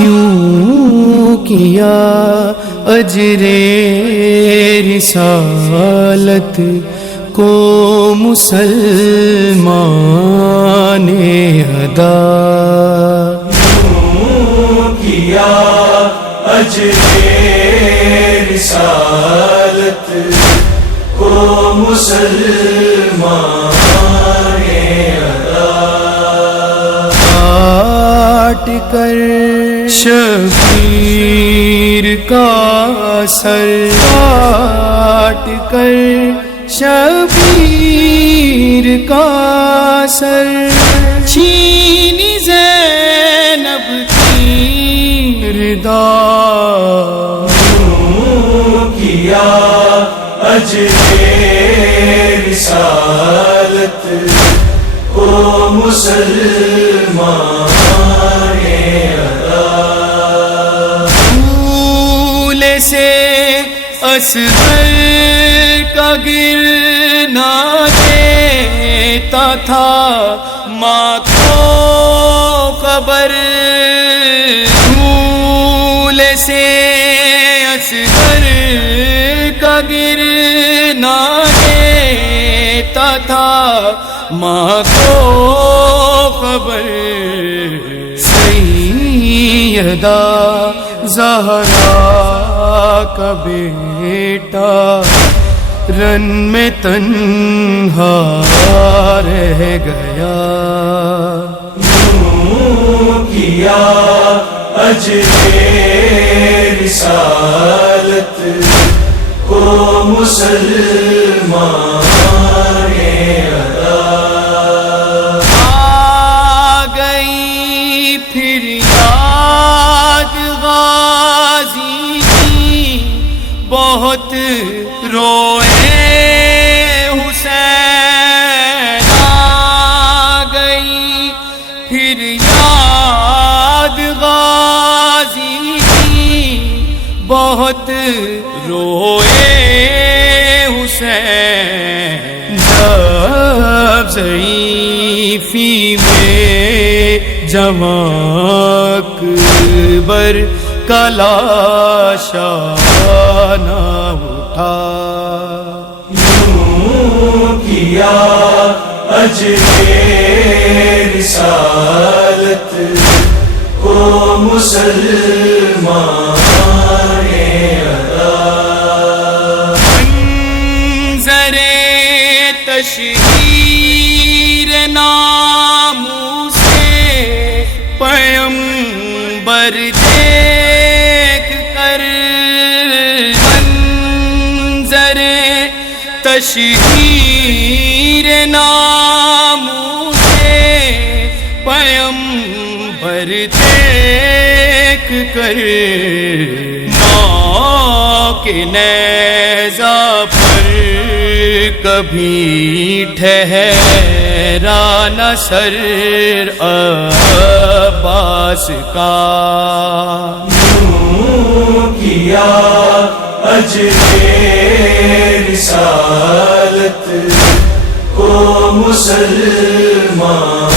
یوں کیا اجر رسالت کو مسلمان ادا، یوں کیا اجر رسالت کو مسلمان ادا، کاٹ کر شبیر کا سر، کاٹ کر شبیر کا سر، چھینی زینب کی ردا، یوں کیا اجر رسالت کو مسلمان سے اصغر کا گرنا دیتا تھا ماں کو خبر، پھول سے اصغر کا گرنا دیتا تھا ماں کو خبر، سیدہ زہرا کا بیٹا رن میں تنہا رہ گیا، یوں کیا اجر رسالت کو مسلمان ادا، آ گئی پھر یاد غازی کی، بہت روئے حسین، آ گئی پھر یاد غازی کی، بہت روئے حسین، جب ضعیفی میں جواں اکبر کا لاشا نہ اٹھا، یوں کیا اجر رسالت کو مسلمان ادا، منظر تشہیر ناموس پیغمبر دیکھ کر، منظر تشہیر ناموس پیغمبر دیکھ کر، ماں کے نیزہ پر کبھی ٹھہرا نہ سر عباس کا، یوں کیا اجر رسالت کو مسلمان